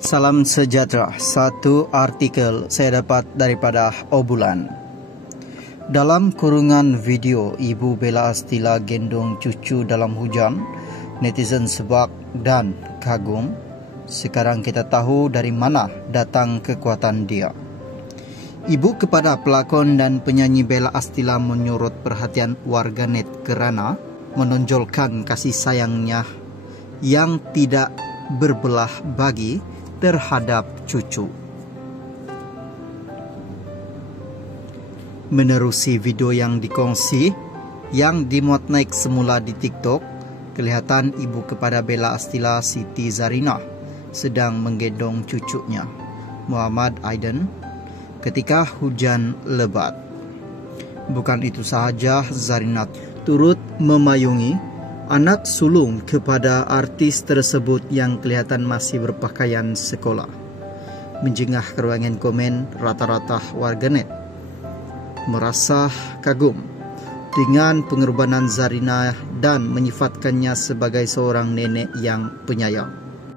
Salam sejahtera. Satu artikel saya dapat daripada Obulan. Dalam kurungan video Ibu Bella Astila gendong cucu dalam hujan, netizen sebab dan kagum. Sekarang kita tahu dari mana datang kekuatan dia. Ibu kepada pelakon dan penyanyi Bella Astila menyorot perhatian warganet kerana menonjolkan kasih sayangnya yang tidak berbelah bagi terhadap cucu. Menerusi video yang dikongsi yang dimuat naik semula di TikTok, kelihatan ibu kepada Bella Astila, Siti Zarina, sedang menggendong cucunya, Muhammad Aiden, ketika hujan lebat. Bukan itu sahaja, Zarina turut memayungi anak sulung kepada artis tersebut yang kelihatan masih berpakaian sekolah. Menjengah ke ruangan komen, rata-rata warganet merasa kagum dengan pengorbanan Zarina dan menyifatkannya sebagai seorang nenek yang penyayang.